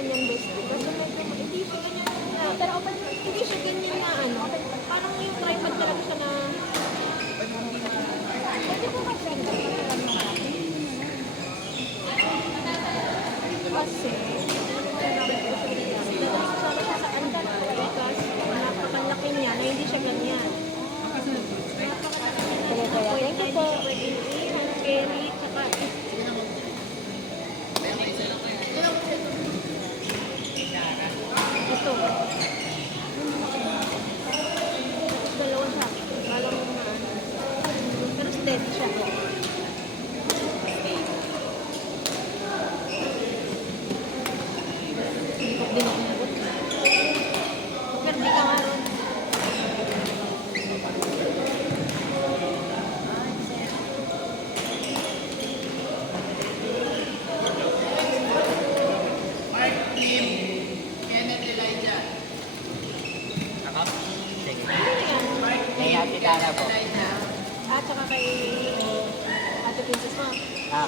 ganyan bestie. Basta medyo, hindi siya ganyan na, pero hindi siya ganyan na ano. Parang yung tripod talaga siya na, Pwede ko mag-send ka lang natin. kasi, dadalhin ko sana siya sa anda. Because, napakalaki niya na hindi siya ganyan. Sige, kuya. Thank you po. Pwedeng carry, tsaka ito. Dalawa siya. Alam mo na. Pero steady siya. Ikot din ako nabot. Pero di ka nga ron. Ako? Sige. Ano yan? Kay Ate Dara po. At saka kay Ate Princess mo.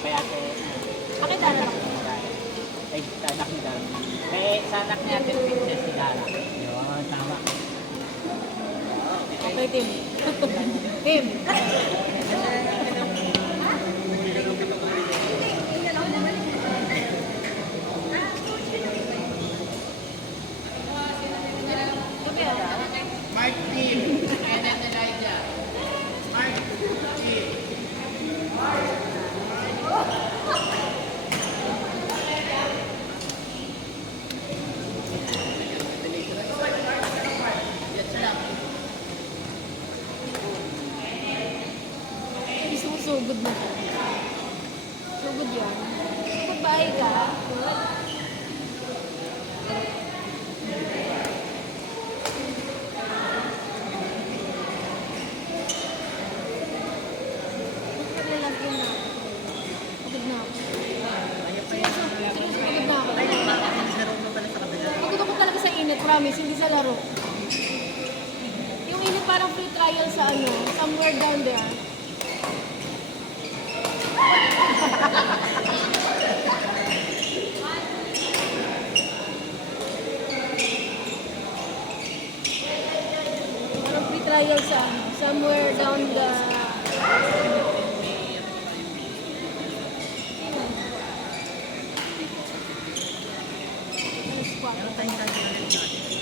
Kay Ate... Akin dala lang. Ay, sa anak ni Dara. Sa anak ni Ate Princess si Dara. Yun, tama. Okay, Tim. Tim. Sabi ah. Mark Team, Kenneth Elijah. Mark Team. Sugod na ka. Sugod yan. Pagbahay ka, lalagyan na. Pagod na ako. Seryoso, pagod na ako. Pagod ako talaga sa init, promise, hindi sa laro. Yung init parang free trial sa ano, somewhere down there. Parang free trial sa ano, somewhere down the...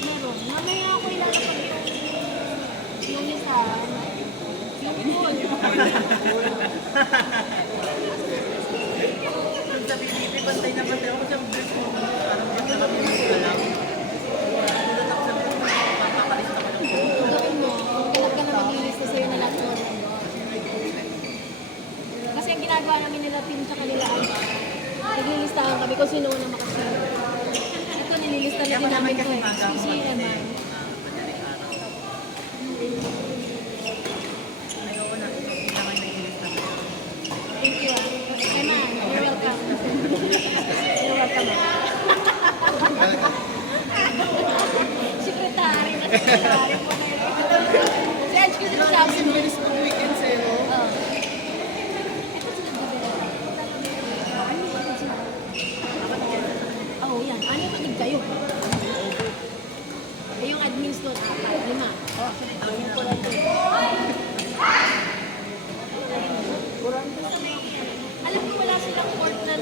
Meron. Mamaya ako ilalapag yung isa. Nung sa PDP, bantay na bantay ako sa break mo. Parang basta kami nagkalang. Tulad ako sa break mo, papapalis na ka ng Gawin mo. Huwag ka na maglilista sa'yo na lahat yun. Kasi ang ginagawa namin nila team tsaka nila ay naglilistahan kami kung sino na makasino. Ito nililista na din namin ko eh. Susi naman. madaling araw. Ayoko na, hindi naman nag-ilis na kayo. Thank you ah. Emma, you're welcome. You're welcome ah. Sekretary na sekretary mo na yun. Si Ange kasi sabi mo. Bilis mo weekend sa'yo. Oh. Oh, yan. Ano yung panig kayo? Eh, yung admins doon, 5. Ayun ko lang doon. Alam ko wala silang court na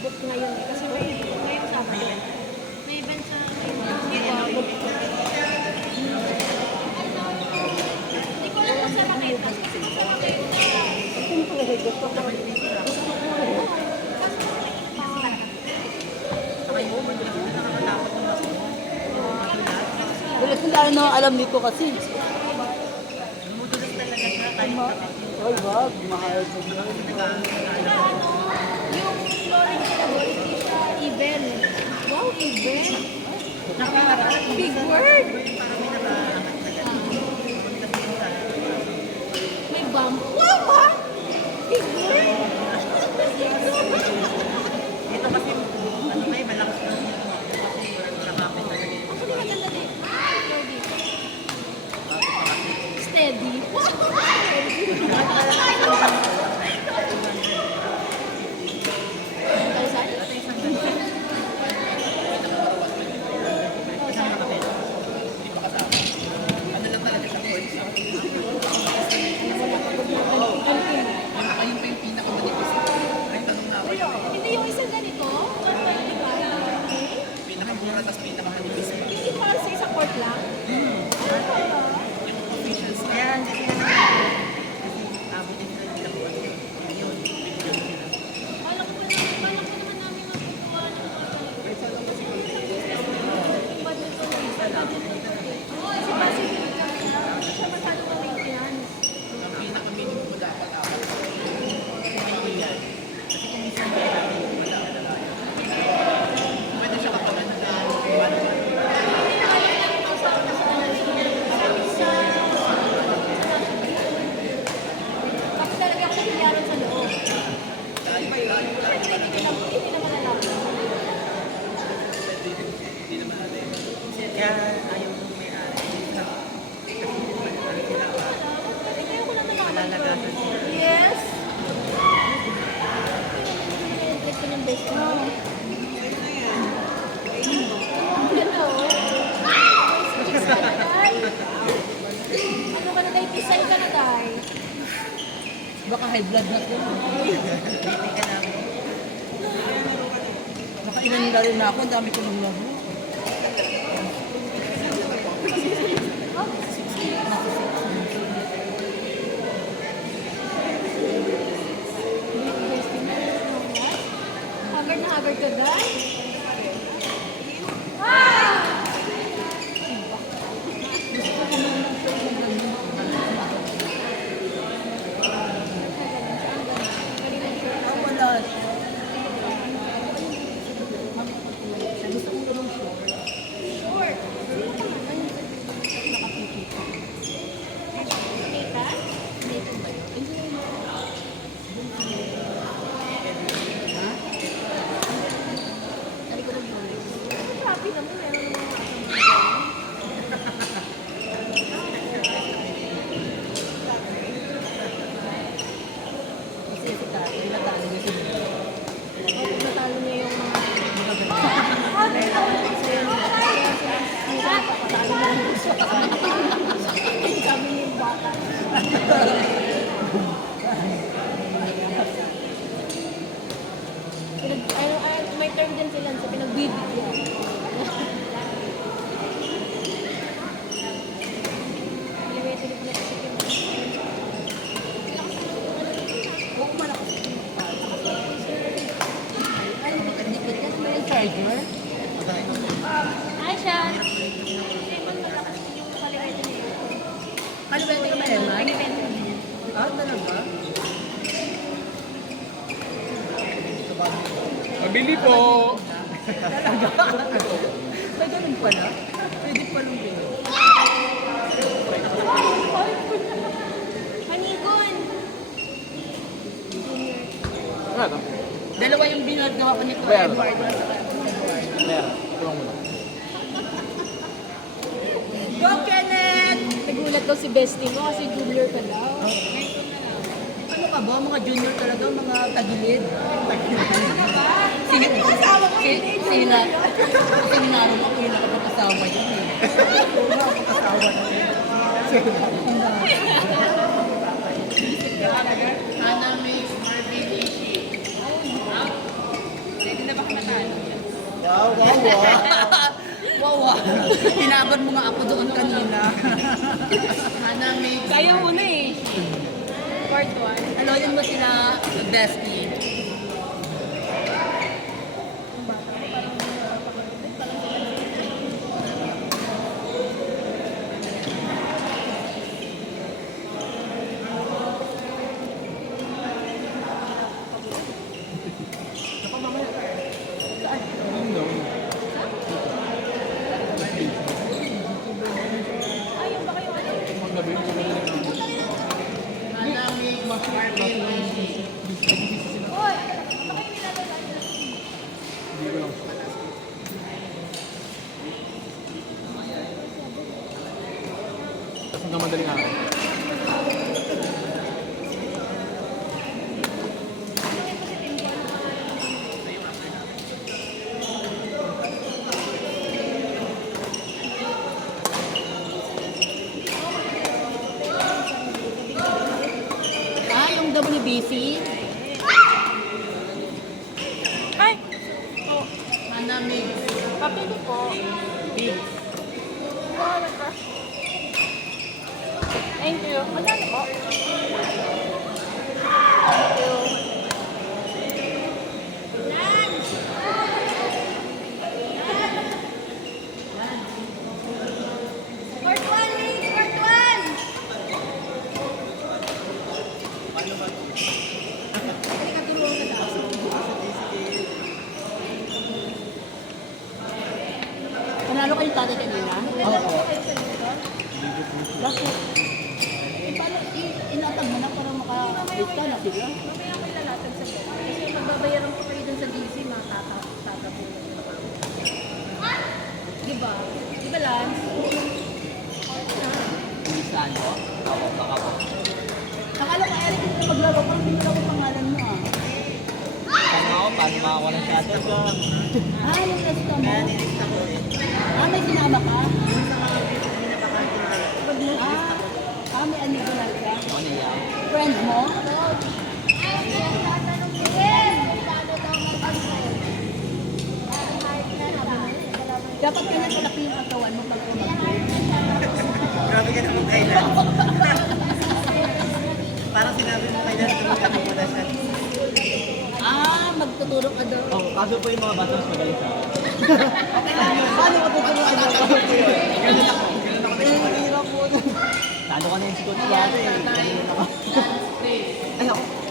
book ngayon eh. Kasi ngayong Sabado. May event sa ngayon. Hindi ko lang kung saan makita. Kasi kung saan makita. Saka yun, madalas na nakakatakot ng ako. Wala kung ano alam nito kasi. Madulas talaga siya kahit kapit. Ay, wag. Mahal. Saka ano, yung flooring sa wall, hindi siya even. Wow, even. Big word. Parang may nakaangat talaga. May bump. Wow, ha? Big word. Ito kasi, ano may malakas na kasi nakapit talaga. Actually, maganda din. Steady. Kalsad? Ganda oh. Chicks ka na, Day. Ano ka na, Day? Pisay ka na, Day. Baka high blood na ito. Baka ilan na rin ako, ang dami ko ng labo. Haggard na haggard ka, Day. Ah, wala siya. Gusto kong ganun short. Short. Nita? Nita ba yun? Sabi ko lang yun. Happy naman, meron naman mga kasama. Kasi si Tati, natalo niya si Milo. Opo, natalo niya yung mga... Sabi niya yung bata. May term din sila sa pinagbibigyan. Elevated na kasi yung... Oo, malakas yung magpalo. Ay, magkandikit yan. May charger? Hi, Sean! Hindi man malakas yung elevated na yun. Ano ba yung problema? Elevated na yun. Ah, talaga? Pabili po! May ganun pala? Pwede palang ganun. Panigon! Ano? Dalawa yung binagawa ko nito, Well. Edward. Meron. Tulong mo na. Go, Kenneth! Nagulat daw si bestie mo kasi junior ka daw. Ano ka ba? Mga junior talaga, mga tagilid. Sina. Seminaro mo, kung nakapag-asawa yun eh. Nakapag-asawa na yun. Ana Mix, Marvin Ishi. Ready na ba kumatalo? Wow, wow, wow. Wow, wow. Tinaban mo nga ako doon kanina. Ana Mix. Kaya mo na eh. Part 1. Ano, yun mo sila, bestie. Ayun ba kayo ano? Ana Mix, Marvin Ishi. Hoy! Ba kayo nilalagay? Hanggang madaling araw. Ah, yung WBC? Ay! Ana Mix. Papili po. Mix. Thank you. Magkano po? Part 1, Link! Part 1! Panalo kayo tatay kanina? Oo. Bakit? Eh, paano, inatag mo na para maka-wait ka na sila? Mamaya ko ilalatag sa bed. Kasi magbabayaran ko kayo dun sa DC, makakatapunan na ako. Diba? Diba, Lance? Lisano. Ako, baka po. Akala ko Eric, hindi na maglaro, parang hindi ko pangalan mo ah. Ano, paano makakuha ng shuttle. Nilista mo? Kaya nilista ko eh. May sinama ka? Yung sa mga pinaka-kantin na May amigo na siya. Ano yan? Friend mo? Dapat kanya kalaki yung katawan mo pag tumagay. grabe ka naman kailan. Parang sinabi mo kailan tumagkano mo na siya. Magtutulog ka daw. Oh, kaso po yung mga batos magaling sa akin. Paano matutulog ka daw? Talo ka na yung sikot sa bato eh. Ganun ako. Ay, ako.